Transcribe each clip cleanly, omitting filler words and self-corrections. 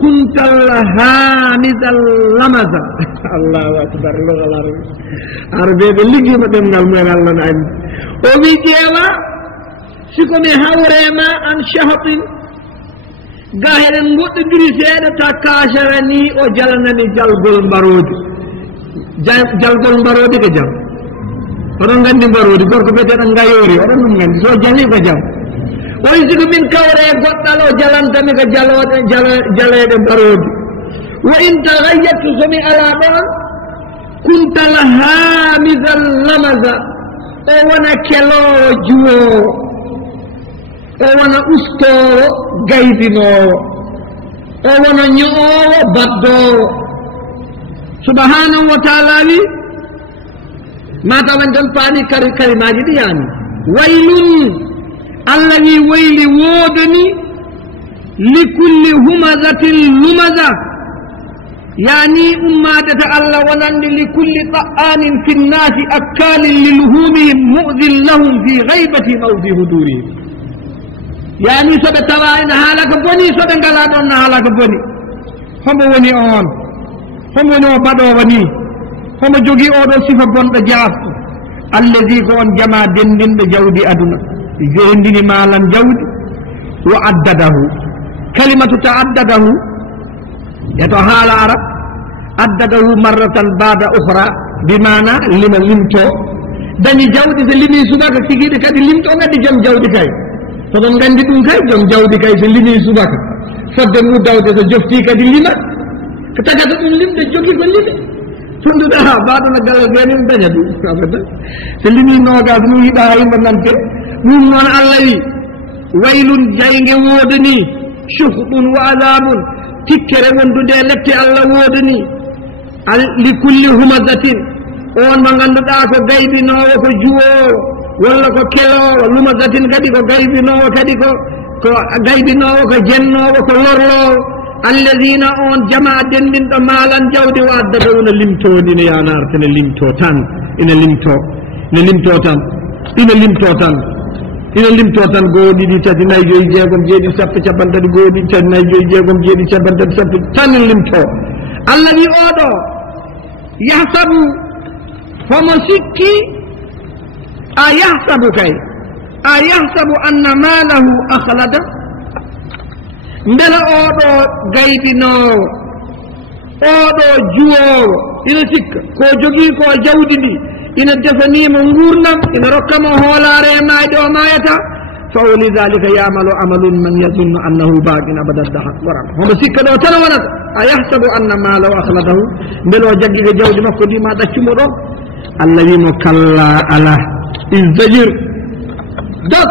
kuntal hamidal lamaza Allahu akbar logalar arbe be ligi ma dem ngal meral non an o wi jeewa siko mi hawrema an shahatin gaheden goddodiri seeɗa ta kasharani o jalanani jalgol mbarodi jalgol mbarodi ko jam oɗon gandi mbarodi gorko beteɗo ngayori oɗon ɗum gandi so jali ko jam o wi siko min kawre goɗɗal o jalantami ko jaleɗe mbarodi wa in tagayyatu somi ala ɗon kuntal hamidal lamaza o wona kelowo juwowo o wona ustowo gaydinowo o wona ñoowo baddowo subhanahu wa taala wi matawan tan paani kalimaji ɗi yani waylun allah wi wayli woodani likulli humazatin lumaza yani ummadata allah wonandi likulli ta'anin fi nnasi akkalin liluhumihim mu'din lahum fi ghaybati mawdi hudurihim yani soɓe tawa ene haala ko boni soɓe ngala ɗon no haala ko boni homo woni on homo woni o baɗowo ni homo jogii oɗo sifa bonɗo jaafto alladi ko on jama dendinɗo jawdi aduna jendini maalam jawdi wa addadahu kalimatu ta'addadahu eto haala arab addadahu marratan bada ukhra bimana lima limto dañi jawdi so limi subaka sigiɗi kadi limto gaddi joom jawdi kay to ɗon gandi ɗum kay joom jawdi kay so limi subaka fodde muddawde so jofti kadi lima ko tagata ɗum limde jogui ko limi tunduɗa ha mbaɗona galal ɓenin daña ɗum abada so limi nogas no yiɗa yimɓe nante ɗum noon allah wi waylun jayge woodani shuhɗun wa adabun tikkere wondude e lette allah woodani li kulli humazatin on mo ganduɗa ko gaydinowo ko juwowo walla ko kelowo lumazatin kadi ko gaydinowo kadi ko gaydinowo ko jennowo ko lorlowo alladina on jama dendinɗo maalan jawdi o addata wona limtodi ne yanarta ne limto tan ina limto tan ina limto tan goo ɗiɗi tati nayi joyi jeegom jeeɗi sappo capantati goo ɗiɗi tati nayi joyi jeegom jeeɗi capantati sappo tan ina limto allah wi oɗo yahsabu homo sikki a yahsabu kay a yahsabu anna malahu akhlada mbela oɗo gaydinowo oɗo juwowo ina sikka ko jogii ko jawdi ndi ina defanima gurdam ina rokkamo hoolare e mayde o mayata fa walidalika yamalu amalun man yazunnu annahu baqin abada dahar waran homo sikka ɗo tan wonata a yahsabu anna malahu akhladahu mbela o jaggiga jawdi makko ndi ma ɗaccumo ɗo allah wimo kalla ala isdajir dog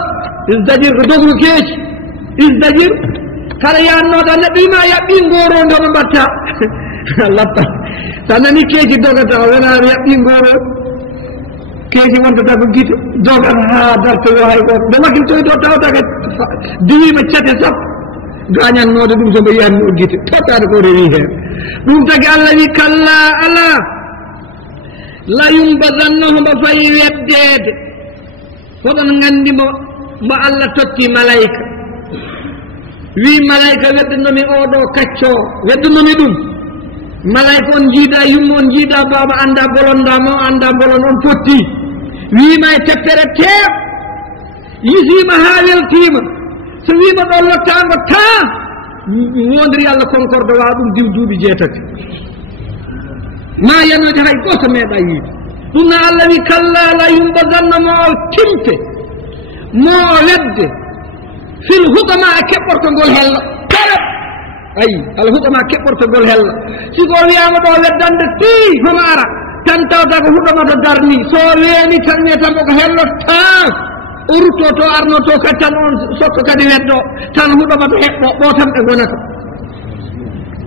isdajir ko dogru keeci isdajir kala yannoɗo neɗɗo ima yaɓɓi ngoro ndono mbatta lappa sa nani keeci dogata wona yaɓɓi ngoro keeci wontata ko guite dogat ha darto yo hay goto nde makkin toy to tawtaka diwima cate sappo gañannode ɗum somo yiyanno guite tottade ko rewi hen ɗum tagi allah wi kalla ala la yumbadannahu mbo fayi weddede hoɗon gandi mo allah totti malayika wi malayika weddunomi oɗo kacco weddunomi ɗum malayika on jiida yummo on jiida baba anda bolondamo anda bolon on potti wima e teppere teep yisima ha weltima so wima ɗo lottango ta wondiri allah concorde wa ɗum diw duuɓi jeetati ma yanode hay goto meeɗa yiide ɗum no allah wi kalla la yumbadanna mo timpe mo wedde fil hutama a keɓɓortogol hella kala ayi ala hutama keɓɓortogol hella siko wiyama ɗo weddande ti hono ara tan tawta ko huɗoma to darni so weeni tan wiyatanmo ko hellotta o rutto to arno to kadi tan on sokko kadi weddo tan huɗoma to heɓɓo ɓo tan ɓe gonata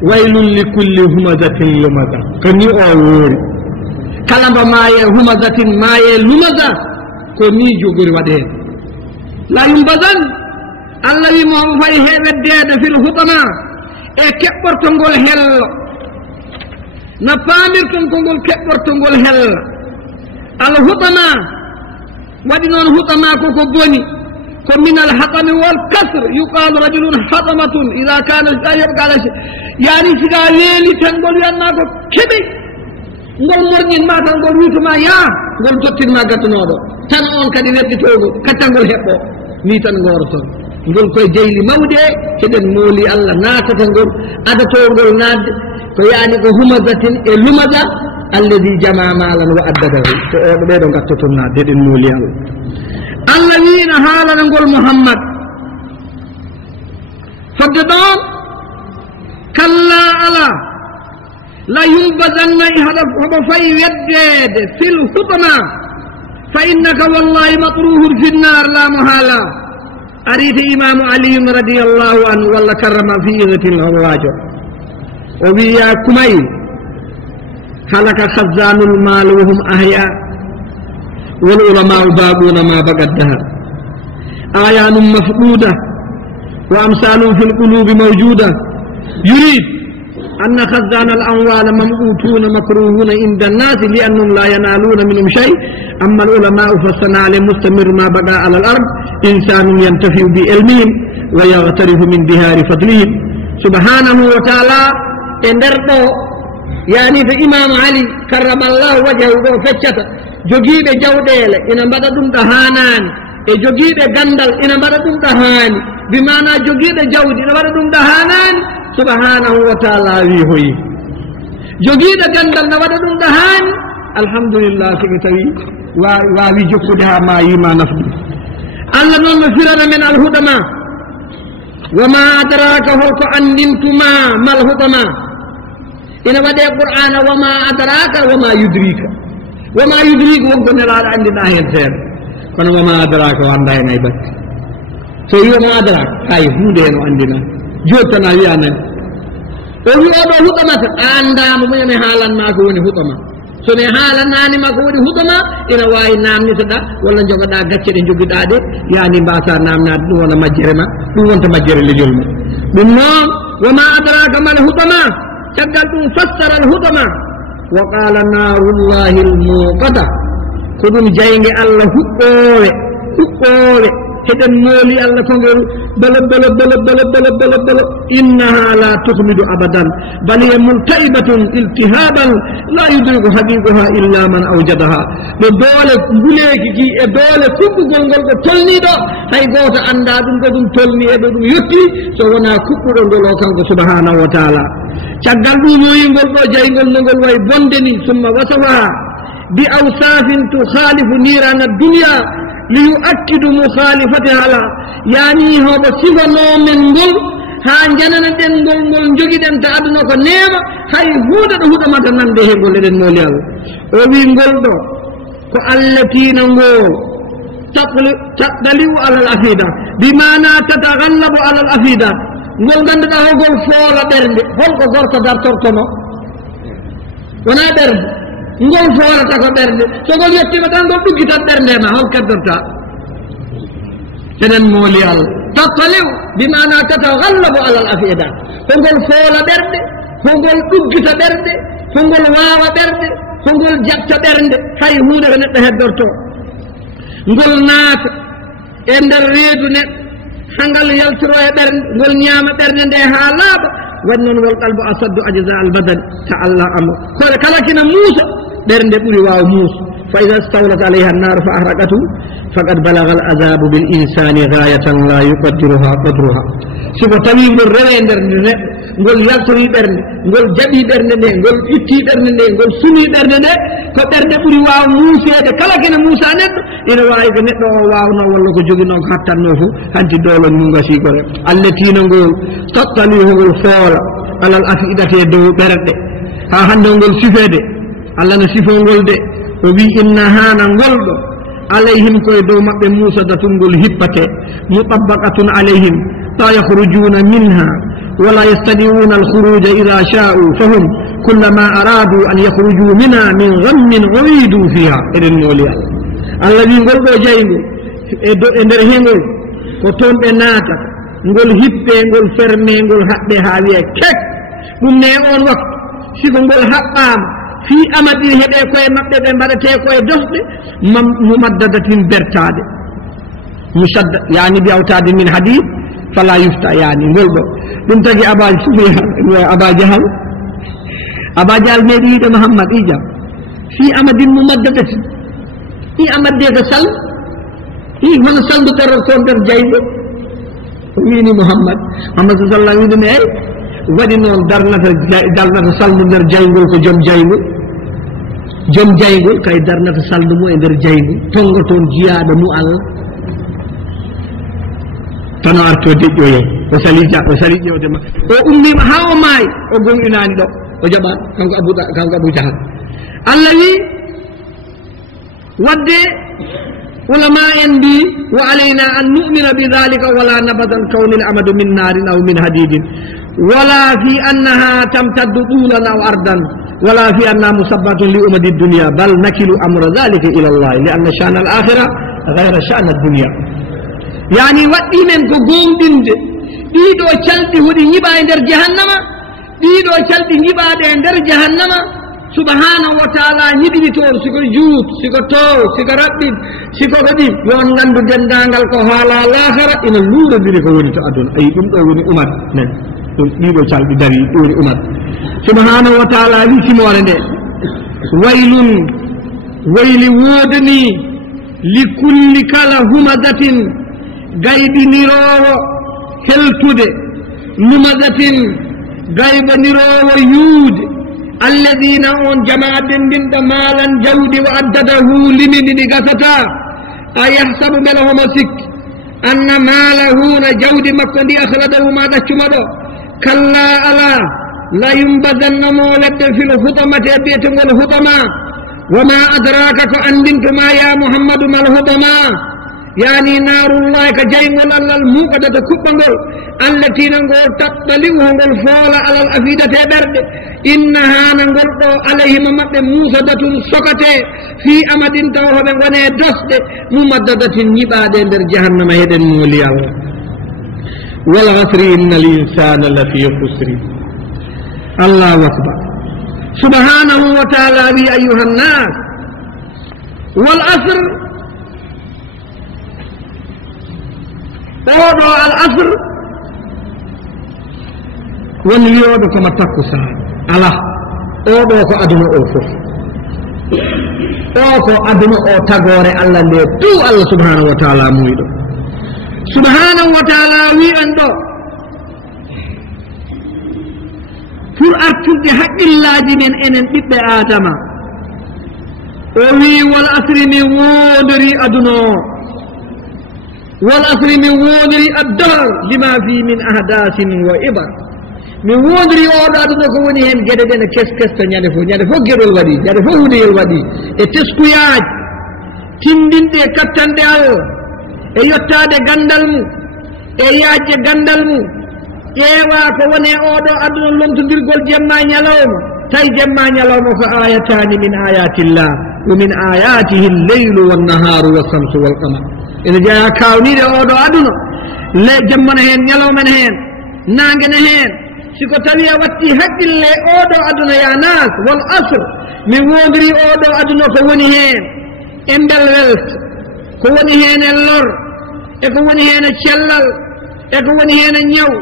waylun li kulli humazatin lumaza ko ni o woori kala mbo maaye humazatin maaye lumaza ko ni jogori waɗe hen la yumbadan allah wi momo fayi he weddede fil hutama e keɓɓortongol hello no paamirton kongol keɓɓortongol hella al hutama waɗi noon hutama koko boni فمن الحطم والكسر يقال رجل حطمة إذا كان يبقى على شيء يعني سيغا ليلي تنقول ياناكو كبي ngol morñin ma tan ngol wituma ya ngol jottinma gaddunoɗo tan on kadi wedditogo kaccangol heɓɓo ni tan ngoroton ngol koye jeyli mawde heɗen mooli allah natata ngol adatogol nadde ko yani ko humazatin e lumaza alladi jama malan wa addadahu to oɗo ɓeɗo gattoton nadde heɗen mooli allah allah wiina haalana ngol muhammad fodde ɗon kalla ala la yumbazanna hoɓo fayi weddede fil hutama fa innaka wallahi matruhun fi nnar la muhala arite imamu aliyun radiallahu anhu walla karrama fi izatin howajo o wiya kumay halaka khazanul mal wa hum ahya wal ulama'u babuna ma bagad dahar ayanum mafquda wa amsalun fil qulubi mawjuda yurid أن خزان الأموال ممقوتون مكروهون عند الناس لأنهم لا ينالون منهم شيء أما العلماء فالصناع مستمر ما بقى على الأرض إنسان ينتفع بعلمهم ويغترف من بهار فضلهم سبحانه وتعالى اندرتو يعني في إمام علي كرم الله وجهه وفتشة جوجيب جوديل إن بدأتم دهانان جوجيب غندل إن بدأتم دهان بمعنى جوجيب جودي إن بدأتم دهانان subhanahu wa ta'ala wi hoyi jogiiɗo gandal na waɗa ɗum ɗo haani alhamdulillah sigi tawi wawi jokkude ha ma yima nafdu allah noon no firana men alhuɗama wama adraka holko andintuma mal huɗama ina waɗe qur'ana wama adraka wama yudrika wonko nelaɗo andina hen seeɗa kono wama adraka o anda hen ay batte so wi wama adraka hay hunde hen o andina jottana wiyanan o wi oɗo huɗamata andama muyami haalanma ko woni huɗama so mi haalananima ko woni huɗama ina wawi namnitoɗa walla jogoɗa gacce ɗe joguiɗa ɗe yani mbasa namnade ɗum wona majjere ma ɗum wonta majjere leñol ma ɗum noon wama adraka mal huɗama caggal ɗum fassara al huɗama wa qala narullahi lmuqada ko ɗum jayge allah huɓɓowe heɗen mooli allah ko ngel bala innaha la tuhmidu abadan bal hiya multaibatun iltihaban la yudriku haqiqaha illa man awjadaha ɗo doole nguleeki ki e doole kuɓɓugol ngol ko tolniɗo hay goto anda ɗum ko ɗum tolni e ɗo ɗum yetti so wona kuɓɓuɗo ngol o kanko subhanahu wa taala caggal ɗum yoyingol ɗo jaygol no ngol wayi bonde ni summa wasafaha bi awsafin tukhalifu nirana dunya ليؤكد مخالفتها لا يعني هو بصفة من قل ها جننا دين قل جوجي دين تعدنا كنيما هاي هودا ما تنام ده قل دين موليال وبين قل دو كالتي نقول تقلو على الأفيدة بمعنى تتغلب على الأفيدة قل دين ده قل فولا درد هل قل قدر ترتنا ونا درد ngol forata ko ɓernde sogol yettima tan ngol ɗuggitat ɓerndema hol kaddorta enen mooli allah tattaliw bimana tatagallabu ala al afida ko ngol foola ɓerɗe ko ngol ɗuggita ɓerɗe ko ngol waawa ɓerɗe ko ngol jaɓta ɓernde hay hunde ko neɗɗo heddorto ngol naata e nder reedu neɗɗo hangal yaltoro e ɓernde ngol ñaama ɓernde nde haa laaɓa waɗi noon wol qalbu asaddu ajza al badani ta allah amo kono kala kina muusa ɓernde ɓuri waaw muusa fa ida stawlat alayha annaru fa ahraqatu faqad balaga al azabu bil insani gayatan la yuqaddiruha qadruha siko tawi ngol rewe nder neɗɗo ngol yaltori ɓernde ngol jaɓi ɓernde nde ngol itti ɓernde nde ngol sumi ɓernde nde ko ɓernde ɓuri waaw muusede kala kene muusa neɗɗo ina waawi ko neɗɗo o waawno walla ko joguino ko hattanno fof hanti doolon mum gasi kore allatina ngol tattaliho ngol foola alal afidate dow ɓerɗe ha hande ngol sifede allah no sifongol de o wi inna hana ngolɗo alayhim koye dow maɓɓe musadatun ngol hippate mutabaqatun alayhim ta yakhrujuna minha ولا يستطيعون الخروج إذا شاءوا فهم كلما أرادوا أن يخرجوا منها من غم عيدوا فيها إذن موليا الذي يقول له جايبو إندرهنغول كتون بناتا نقول هبه نقول فرمي نقول حقه هاوية كك بمني أون وقت سيكو نقول حقام في أمدي هبه كوي مبده بمبادته كوي دفته ممددة برتاده musaddad yani bi awtadin min hadid fala yufta yani ngolɗo ɗum tagi aba jahal meɗi yiɗo Muhammad ijam fi amadin mumaddadati i amadde ko sal i hono saldu terror ko nder jayɓe wini Muhammad sallallahu alaihi wasallam ay waɗi noon darnata saldu nder jaygol ko joom jaygol kay darnata saldu mu e nder jaygol tongo toon jiyaɗo mu Allah tano arto deƴƴoye o sali ƴewdema o ummima ha o maayi o gonɗinani ɗo o jaɓat kanko Abu Jahal Allah wi wadde ulama en mbi wa alayna an nu'mina bi dhalika wala nabadan kawni al amadu min narin aw min hadidin wala fi annaha tamtaddu tulan aw ardan wala fi annaha musabbatun li umadi dunya bal nakilu amra dhalika ila Allah li anna sha'na al akhirah ghayra sha'na ad dunya yani waddi men ko gomdinde ɗiɗo calɗi hoɗi ñiɓa e nder jahannama ɗiɗo calɗi ñiɓaɗe e nder jahannama subhanahu wa ta'ala ñiɓini toon siko juut siko tow siko raɓɓin siko kadi yon gandu dendagal ko haala lahara ina luurodiri ko woni to aduna ayi ɗum ɗo woni umar nen ɗum ɗiɗo calɗi dari ɗo woni umar subhanahu wa ta'ala wi simore nde waylun wayli woodani li kulli kala humadatin gayɗinirowo heltude lumadatin gaybanirowo yuude alladina on jama'a dendinɗo maalan jawdi wa addadahu limini ɗi gasata a yahsabu beela homo sikki anna maalahu na jawdi makko ndi akhladahu ma ɗaccuma ɗo kalla ala la yumbadannamo ledde fil hutamate biyetengol hutama wama adraka ko andintuma ya muhammadu mal hutama yani narullahi ko jaygol allah muqadata kuɓɓangol allatina ngol taɓɓalihu ngol foola alal afidate ɓerɗe innaha na ngol ɗo alayhima maɓɓe musadatun sokate fi amadin taw hoɓe gone dosɗe mumaddadatin ñiɓaɗe nder jahannama heɗen mooli allah wal asri inna al insana lafi khusri allahu akbar subhanahu wa ta'ala wi ayuha nnas wal asr oɗo al asr woni wiyoɓe koma takkusa ala oɗo ko aduna o fof o ko aduna o tagore allah nde tout allah subhanahu wa ta'ala muyɗo subhanahu wa ta'ala wi en ɗo pour artirde haqqillaji men enen ɓiɓɓe adama o wi wal asri min wodori aduna o wal asri min wodori addahar lima fi min ahdasin wa ibar min wodori oɗo aduna ko woni hen gueɗe ɗe ne keskesta ñande fof gueɗol waɗi ñande fof huneyel waɗi e teskuyaji tindinɗe kattanɗe allah e yettade gandal mum e yaajde gandal mum ƴeewa ko woni oɗo aduna lomtodirgol jemma ñalawma tawi jemma ñalawma ko ayatani min ayatillah wa min ayatihi lleylu wannaharu wassamsu walqamar ene jeeya kawnide oɗo aduna le jammana hen ñalawmene hen nangene hen siko tawi a watti haqqille oɗo aduna ya nas wal asr min wodiri oɗo aduna ko woni hen e bel welta ko woni hen e lor e ko woni hen e cellal e ko woni hen e ñaw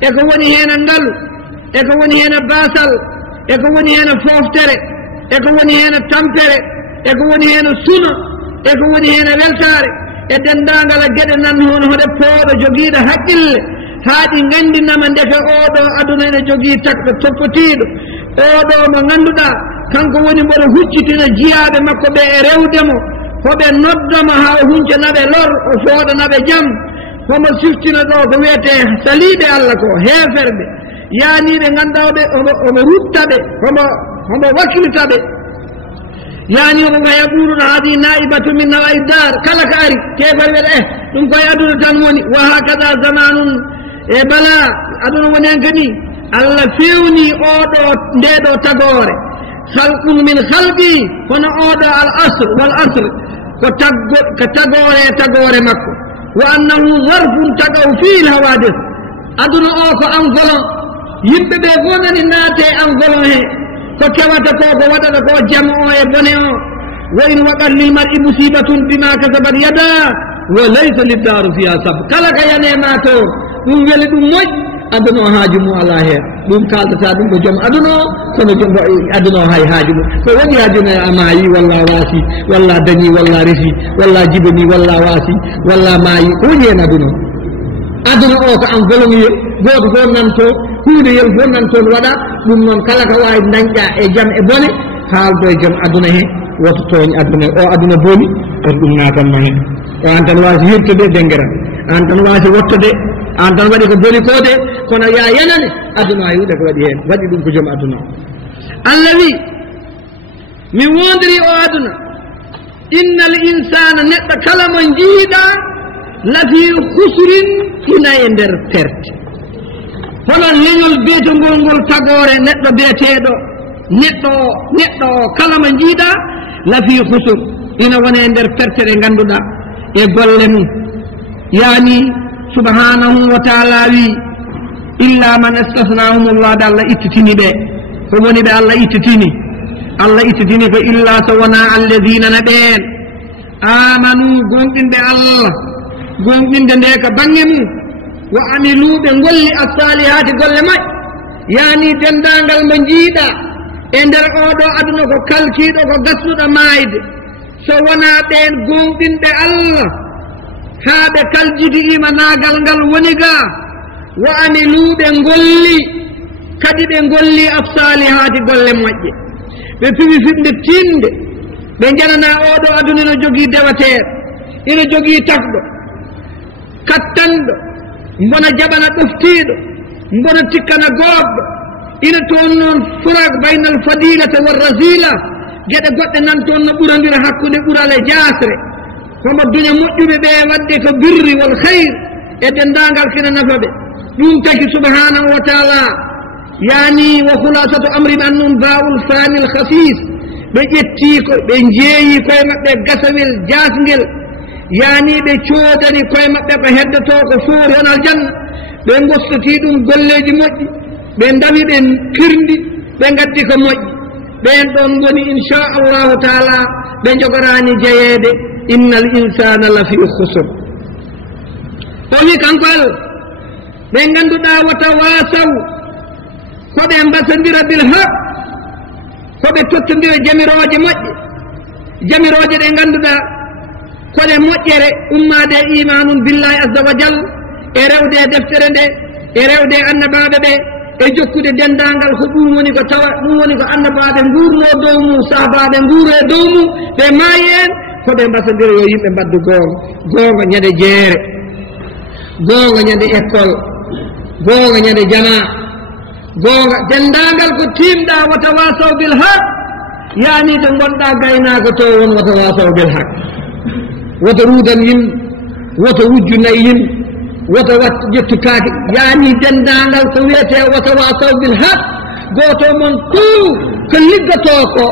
e ko woni hen e ngalu e ko woni hen e basal e ko woni hen e foftere e ko woni hen e tampere e ko woni hen e suna e ko woni hen e weltare e dendagal a gueɗe nan hono hoɗe pooɗo joguiɗo haqqille haaɗi gandinama ndeke oɗo aduna ene jogui takɗo toppotiɗo oɗo mo ganduɗa kanko woni mboɗo huccitina jiyaɓe makko ɓe e rewdemo hoɓe noddama ha o huncanaɓe lor o fooɗanaɓe jaam homo siftina ɗo ko wiyete saliɓe allah ko heferɓe yaaniɓe ganduɗaɓe omo ruttaɓe homo wakkilitaɓe yani omo gaya ɓuruɗo haadi naibatu min nawai dar kala ko ari kefari weɗa ɗum koye aduna tan woni wa hakada zamanun e bala aduna woni hen kadi allah fewni oɗo ndeɗo tagore halqun min halqi hono oɗo al asr wal asr ko tagore makko wa annahu zarfun tagaw fi l hawadis aduna o ko envolon yimɓeɓe fof nani naate envolon he ko kewata ko ko waɗata ko jam o e bone o wa in waqat lil mar'i musibatun bima kasabat yada وليس للدار فيها سبب كلا كياني ماتو دون ولي دون موج أدنو هاجمو الله هي دون كالتا دون بجم أدنو كنو جم أدنو هاي هاجمو فوجي هاجمو أماي والله واسي والله دني والله رفي والله جبني والله واسي والله ماي وجي أدنو أدنو أوك أنفلون يل غور نانتو هودي يل غور نانتو ودا دون نون كلا كواي نانجا إجام إبوني حال دو إجام أدنو هي وتتوني أدنو أو أدنو بوني أدنو ناتن مهي وأنتن واسي يرتدي دنجرا أنتن واسي وطدي أنتن ودي كبولي كودي كنا يا يناني أدنو أيودا كودي هين ودي دون كجم أدنو الذي من وندري أو أدنو إن الإنسان نت كلام جيدا لفي خسر هنا يندر ترت هنا لينول بيتو غول تاغوري نت بيتيدو نتو كلام جيدا لفي خسر هنا وانا يندر ترت غاندودا e golle mum yani subhanahu wa ta'ala wi illa man istasnahum Allah da Allah ittitini be ko woni be Allah ittitini ko illa sawana alladhina naben amanu gondinde Allah gondinde de ka bangi mum wa amilu be golli as-salihati golle may yani dendangal mo jiida e der odo aduna ko kalkido ko gassuda maayde so wona ɓen gonɗinɓe Allah haa ɓe kaljidi ima naagal ngal woni ga wa amiluɓe ngolli kadi ɓe ngolli as-salihati golle moƴƴe ɓe piwi fiɗde tinde ɓe janana oɗo aduna ino jogii dewateer ino jogii takɗo kattanɗo mbona jaɓana ɗoftiiɗo mbona tikkana goɗɗo ina toon noon furak baynal fadilata wa rasila geɗe goɗɗe nan toon no ɓurandira hakkude ɓural e jaasre komo duña moƴƴuɓe ɓe wadde ko birri wal hayr e dendangal kene nafa ɓe ɗum taki subhanahu wa taala yani wa khulasatu amri bi annum ba'ul fanil khasis ɓe ƴetti ko ɓe jeeyi koye maɓɓe gasawel jasngel yani ɓe coodani koye maɓɓe ko heddoto ko foori on aljanna ɓe gostoti ɗum golleji moƴƴi ɓe ndawi ɓe kirdi ɓe gaddi ko moƴƴi ɓen ɗon ngoni inchallahu taala ɓe jogorani jeyeede innal insana lafi khusr o wi kanko Allah ɓe ganduɗa wata wasaw koɓe mbasodira bil haq koɓe tottodira jamiroje moƴƴe jamiroje ɗe ganduɗa koɗe moƴƴere ummade imanum billahi azza wa jalla e rewde e deftere nde e rewde e annabaɓe ɓe e jokkude dendangal ko ɗum woni ko tawa ɗum woni ko annabaɓe nguurno dow mum sahabaɓe nguuro e dow mum ɓe maayi en koɓe mbasodira yo yimɓe mbaddu goonga ñande jeere goonga ñande école goonga ñande jama goonga dendangal ko timɗa wata wasaw bil haq yani to gonɗa gaynako to won wata wasaw bil haq wata ruudan yimɓe wata wujjunayi yimɓe wata wat ƴettukaki yani dendangal ko wiyete wata wasaw bil haq goto mon tout ko liggoto ko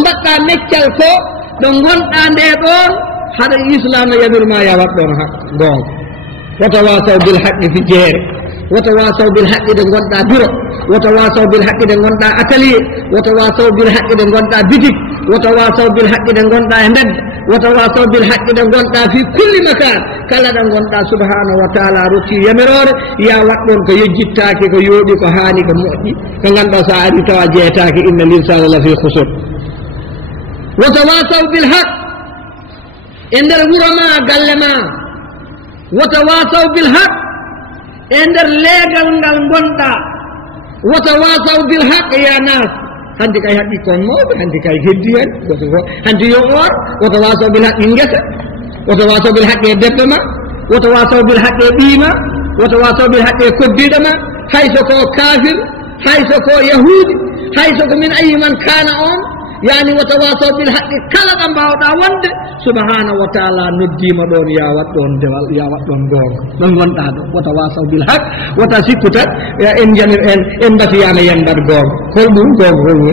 mbaɗɗa meccal ko ɗo gonɗa nde ɗon haɗa islam no yamirma ya wat ɗon haq gonga wata wasaw bil haqqi fi jeere wata wasaw bil haqqi ɗe gonɗa bureau wata wasaw bil haqqi ɗe gonɗa atelier wata wasaw bil haqqi ɗe gonɗa boutique wata wasaw bil haqqi ɗe gonɗa e mbedda wata wasaw bil haqqi ɗe gonɗa fi kulli makan kala ɗe gonɗa subhanahu wa taala rokki yamirore ya wat ɗon ko yejjittaki ko yooɗi ko haani ko moƴƴi ko ganduɗa sa ari tawa jeetaki inna linsana lafi khusr wata wasaw bil haq e nder wuro ma galle ma wata wasaw bil haq e nder leegal ngal gonɗa wata wasaw bil haq ya nas hande kay haqqi kon mawɓe hande kay heddi hen goto fof hande yo or wata wasaw bil haq in guesa wata wasaw bil haq e debbo ma wata wasaw bil haq e ɓiima wata wasaw bil haq e koddiɗo ma hayso ko kafir hayso ko yahudi hayso ko min ayi man kana on yani wata wasaw bil haqqi kala ɗo mbawɗa wonde subhanahu wa taala noddima ɗon ya wat ɗon dewal ya wat ɗon gonga ɗon gonɗa ɗo wata wasaw bil haq wata sikku tan en janir en mbasiyama yen mbaɗ gonga hol ɗum gonga hol woni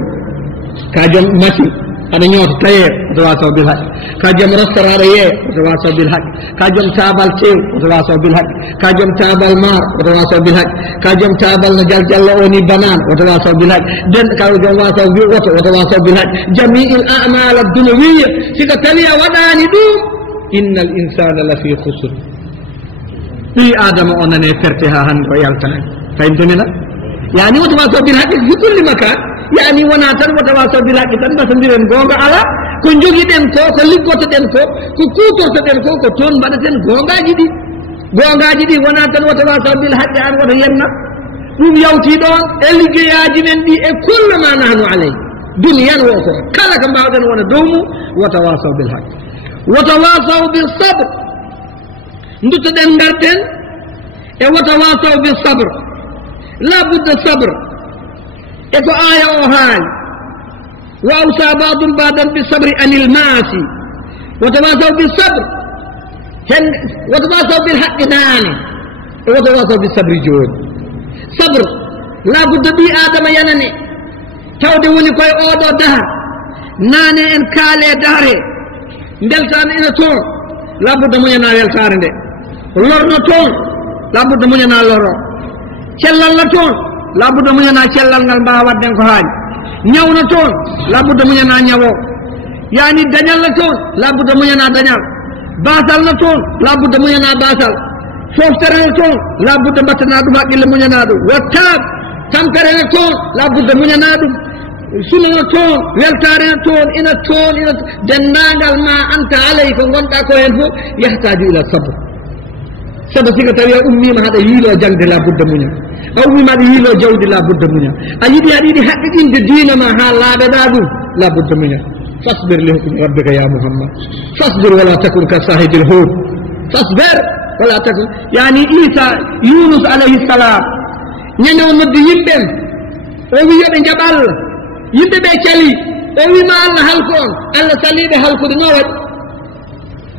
ka joom machine aɗa ñoota tayeer wata wasaw bil haq ka joom restaurant aɗa yee wata wasaw bil haq ka joom tabal tew wata wasaw bil haq ka joom tabal maar wata wasaw bil haq ka joom tabal no jaljallo oni banane wata wasaw bil haq den ka joom wasaw woto wata wasaw bil haq jami'il a'mal ad-dunyawiyya sika taliya waɗani ɗum innal insana lafi khusr bi adama onane ferte ha hande o yaltani fayintemina yani watawasaw bil haqqi fi kulli makan yani wona tan watawasaw bil haqqi tan basodiren gonga ala ko jogiɗen ko liggotoɗen ko kutortoɗen ko toon mbaɗaten gongaji ɗi wona tan watawasaw bil haqqi an woto yenna ɗum yawti ɗon e liggeyaji men ɗi e kulla ma nahnu alay duniyan wo ko kala ko mbawɗen wona dow mum watawasaw bil haqqi watawasaw bil sabr duttoɗen garten e watawasaw bil sabr la budda sabr e ko aya o haali wa awsa badum badan bi sabri anil maasi watawasaw bil sabr hen watawasaw bil haqqi nane e watawasaw bil sabri joni sabr la budda bi adama yanane tawde woni koye oɗo dahar nane en kaale dahare beltane ina toon la budda muñana weltare nde lorno toon la budda muñana loro cellal la toon la budda muñana cellal ngal mbawa wadden ko haani ñawno toon la budda muñana ñawo yani dañal la toon la budda muñana dañal basal na toon la budda muñana basal foftere na toon la budda mbattana ɗum haqqille muñana ɗum wattaɓe tampere na toon la budda muñana ɗum sunana toon weltare na toon ina dennagal ma anta alay ko gonɗa ko hen fof yahtaju ila sabr sabu sika tawi a ummima haɗa yiilo jangde la budda muña a ummima aɗa yiilo jawdi la budda muña a yiɗi aɗa yiɗi haqqiqinde diina ma ha laaɓeɗa ɗum la budda muña fasbir li hukmi rabbika ya muhammad fasbir wala takun ka sahibil hud fasbir wala takun yani isa yunus alayhi salam ñande o noddi yimɓen o wi yoɓe jaɓa allah yimɓe ɓe cali o wima allah halko on allah saliɓe halkude no waɗi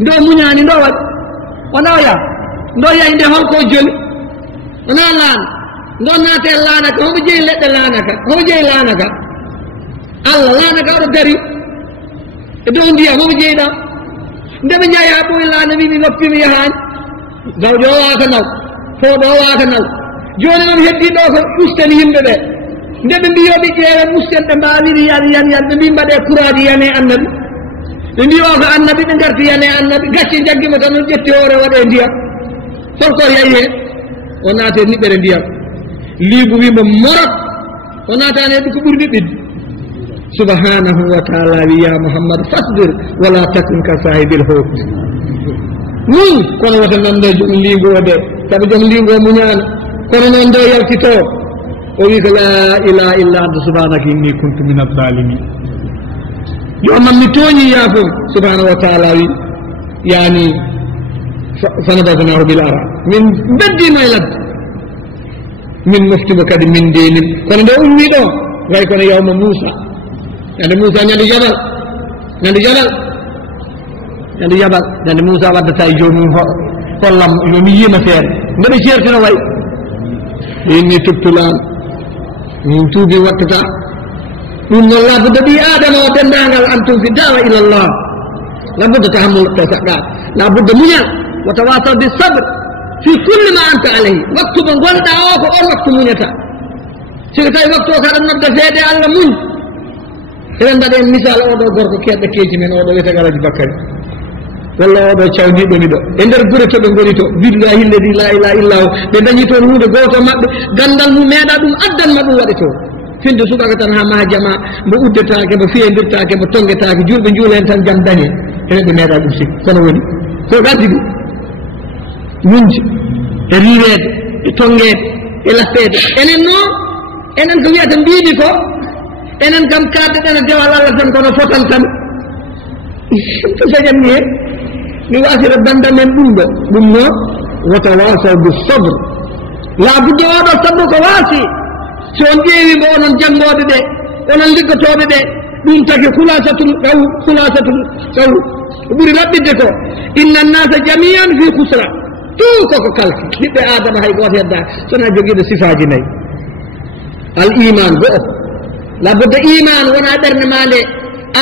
ndo muñani ndo waɗi ona o yaa ndo yayi nde holko joli wona laana ndo naate laanaka homo jeeyi leɗɗe laanaka homo jeeyi laanaka allah laanaka oɗo dari e dow ndiyam homo jeeyiɗa ndeɓe jeeya ɓoyi laana wi mi noppimi yahani zawjo o waaka naw fooɗo o waaka naw joni noon heddi ɗo ko usten yimɓe ɓe ndeɓe mbiyoɓe ƴeewen usten ɓe mbawiri yan ɓe mbi mbaɗe courage yane annabi ɓe mbi o ko annabi ɓe garti yane annabi gacci jaggima tan on ƴetti hoore waɗe ndiyam holko yayi hen o naate niɓɓere ndiyam liigu wimo morot o naatani e ɗum ko ɓuri ɓiɓɓidde subhanahu wa taala wi ya muhammad fasbir wala takun ka sahibil hut min kono wata nande joom liigu o de saabu joom liigu o muñana kono noon ndo yaltito o wi ko la ilaha illa anta subhanaka inni kuntu min adh-dhalimin jomam mi tooñi yaafom subhanahu wa taala wi yani fanabadnahu bil ara min beddino e ladde min moftimo kadi min ndenin kono nde ummi ɗo way kono yawma moussa ñande moussa ñande jabal ñande moussa waddata e jomum hollam yomi yima feere mbeɗa ceertino way inni tubtulan min tuubi wattata ɗum noon labudda ɓi adama o dendagal antum fi dawa ila llah labudda tahammul saɗɗa labudda muñal وتواصل بالصبر في كل ما أنت عليه وقت من قلت أوك أو وقت منيتا سيكتاي وقت وكذا نبدأ فيدي على من إذن بدأ مثال أوضو غوركو كيات كيجي من أوضو يتغالج بكري والله أوضو تشاوني بنيدو إندر غوريتو بنغوريتو بالله الذي لا إله إلا هو بندنيتو نودو غوتو مابد غندال مو ميدا دوم أدن مابد وادتو finde subaka tan ha ma jama mo uddetaake mo fiyendirtaake mo tongetaake julɓe juulen tan jam dañe enen ɓe meeɗa ɗum sikki kono woni ko gaddi ɗum munji e riweede e tongeede e lappede enen noon enen ko wiyata mbiimi ko enen kam kadde ɗen e dewal allah tan kono fotan tan to saƴanni hen mi wasira banda men ɗum ɗo ɗum noon watawasaw bi sabr laabudde oɗo sabru ko waasi so on ƴeewimo onon janngooɓe ɓe onon liggotooɓe ɓe ɗum taki khulasatul qawl ko ɓuri raɓɓidde ko inna annasa jamian fi khusra tout koko kalki ɓiɓɓe adama hay gooto hedda sona jogiiɗo sifaaji nayi al iman go'o labudde iman wona ɓernde ma nde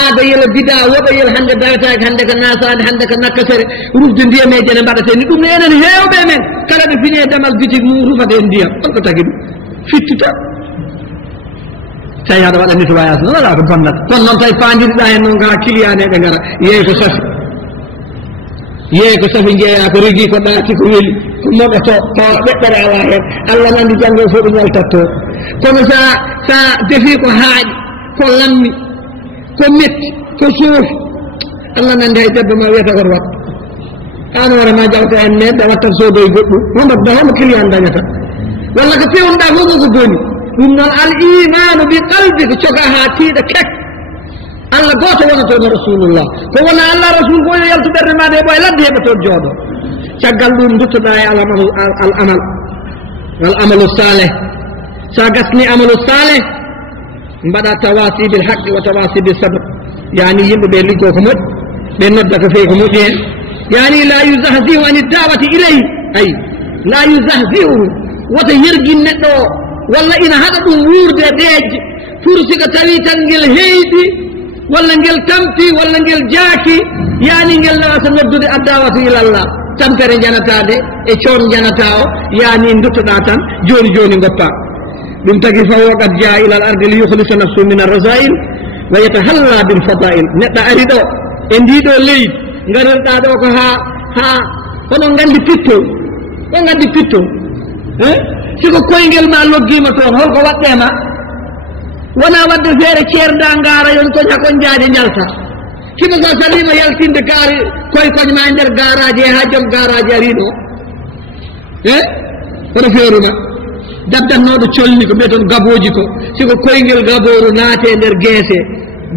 aada yelo bida woɓa yelo hannde dawetaake hannde ko nasaade hannde ko nakkasere rufde ndiyameje ne mbaɗate ni ɗum ne enen heewɓe men kala ɓe fini e damal bitig mum rufata en ndiyam holko tagi ɗum fittita tawi haɗa waɗa nettoyage noon ala ko bonnata kono noon tawi pandiɗiɗa hen noon gara client eɓe gara yeey ko sasi yeey ko safi jeeya ko rigi ko ɗaati ko weli ko moɗo to ɓeɓɓere ala hen Allah nandi janggo fof ɗum yaltatto kono sa defi ko haaƴi ko lammi ko metti ko suufi Allah nandi hay debbo ma wiyata koto wat an hoorema jawta en neɗɗo wattat sodoye goɗɗum wonɗo homo client dañata walla ko pewnuɗa fof ko boni ɗum noon al imanu bi qalbi ko coga ha tiiɗa kek Allah goto wonatono rasulullah ko wona Allah rasul ko yo yaltu ɓerde maɗa e ɓoye ladde heɓa toon jooɗo caggal ɗum duttoɗa e al amalu saleh sa gasni amalu saleh mbaɗa tawasi bil haqqi wa tawasi bis sabr yani yimɓe ɓe liggo ko moƴƴi ɓe nodda ko fewi ko moƴƴi hen yani la yuzahzihu an da'wati ilayhi ay la yuzahzihu wota yergin neɗɗo o walla ina haɗa ɗum wurde deeje pour siko tawi tan ngel heydi walla ngel tampi walla ngel jaaki yani ngel nawata noddude addawatu ilallah tampere janatade e coon janata o yani duttoɗa tan joni joni goppa ɗum tagi fawo qad jaa ila al ardi li yukhlisa nafsu min arrasail wa yatahalla bil fadail neɗɗo ari ɗo e ndiɗo leydi garirɗa ɗo ko ha hono gandi pitto o gandi pitto siko koyngel ma loggima toon holko waɗɗema wona wadde feere ceerda ngaara yon koñ hakon jaade jalta siko so salima yaltinde kaari koye ma e nder garaji e ha joom garaji ariɗo hono feeruma daddannoɗo colli ko ɓe toon gaboji ko siko koyngel gaboru naate e nder gueese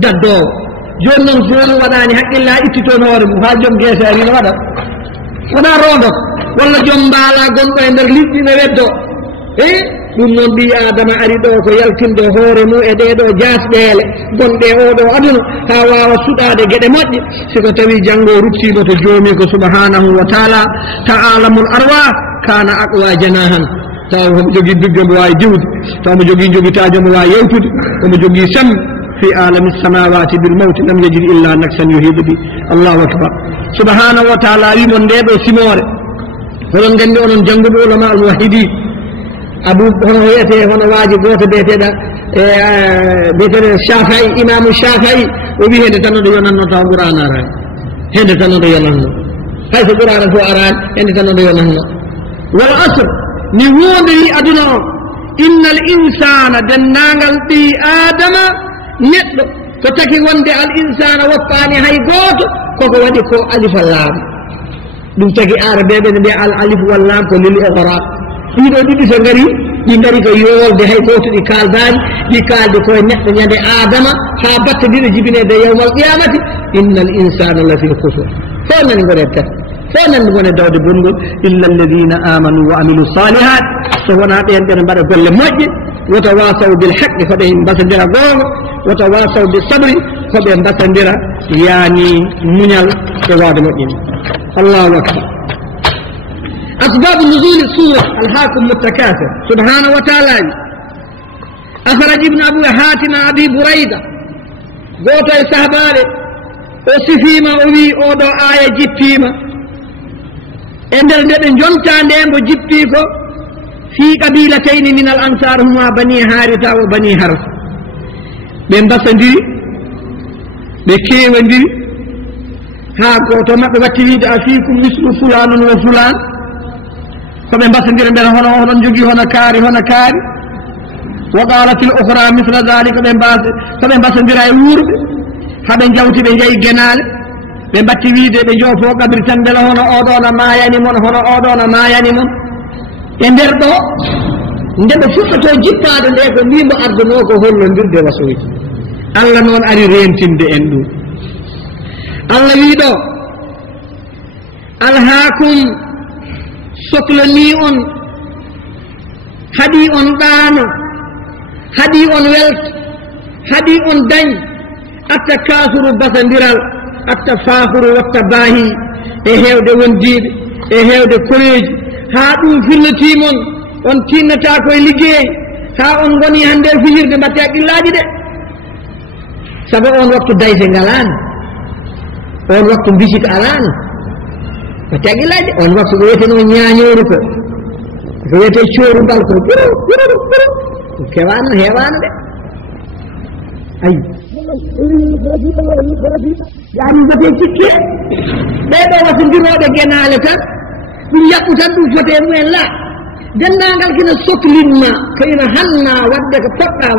daddowo joni noon fono waɗani haqqilla itti toon hoore mum ha joom gueese arino waɗa wona rondo walla joom mbaala gonɗo e nder liɗɗi ne weddo ɗum noon ɓi adama ari ɗo ko yaltinde hoore mum e ɗeɗo jasɗele gonɗe oɗo aduna ha wawa suɗade gueɗe moƴƴe siko tawi janggo ruttino to joomi ko subhanahu wa taala ta'alamul arwah kana aqwa janahan taw homo jogui dugge mo wawi diwde taw mo jogui jogitajo mo wawi yewtude omo jogui sam في عالم السماوات بالموت لم يجد إلا نفسا يهيد به الله أكبر سبحانه وتعالى يمن ديبو سيموري هلون غندي اونون جانغو علماء الموحدين ابو هنا يته هنا واجي غوto beteda betede Shafi'i imam Shafi'i o wi hede tan do yonanno taw qur'ana ara hede tan do yonanno hay so qur'ana fo ara hede tan do yonanno wal asr ni wonde aduna innal insana dendangal bi adama neɗɗo ko taki wonde al insana woppani hay goto koko waɗi ko alif lam ɗum tagi arabeɓe ne mbiya al alif wal lam ko lil iqra ɗiɗo ɗiɗi so ngari ɗi ngari ko yolde hay goto ɗi kaldani ɗi kalde koye neɗɗo ñande adama ha batta ɗiɗo jibinede yawmal qiyamati innal insana lafi khusur fo nani gone tati fo nani gone dawde bongol illa alladina amanu wa amilu salihat so wona ɓen ɓene mbaɗa golle moƴƴe وتواصوا بالحق فبهم بسندرا غوغ وتواصوا بالصبر فبهم بسندرا يعني منيال سواد مؤمن الله أكبر أسباب نزول السورة الحاكم متكاثر سبحانه وتعالى أخرج ابن أبو حاتم أبي بريدة قوت السهبالي وصفيما أوي أودو آية جبتيما عندما نبن جمتا نيمو جبتيكو في قبيلتين من الأنصار هما بني حارثة وبني حرث بين بسندي بكيوندي ها كوتو مابbe watti wiide afikum mislu fulanun wa fulan ko be basandira ben hono jogi hono kaari wa qalat al ukhra mithla dhalika be basandira e wurbe habe jawti be jeyi genale be batti wiide be jofo qabri tan bela hono odo na mayani mon hono odo na mayani mon e nder ɗo ndeɓe fuɗɗoto jippade nde ko mbimo arduno ko hollondirde wasoji Allah noon ari rentinde en ɗum Allah wi ɗo alhaakum sohlani on haɗi on ɗaano haɗi on welta haɗi on dañ atta kasuru basadiral atta fahuru watta baahi e hewde wondiɓe e hewde koreji ha ɗum firlatimon on tinnata koye liggey ha on goni hande fijirde mbatte haqqillaji de sabu on waktu dayse ngalani on waktu bisik alani mbatte haqqillaji on waktu ko wiyeteno ñañoru ko wiyete corugal ko kewano hewano de ayi yani bote cikke ɓeɗo wasodiroɓe guenale tan ɗum yaɓɓu tan ɗum fote mumen la dendagal kina sohlinma ko ina hanna wadde ko poɗɗa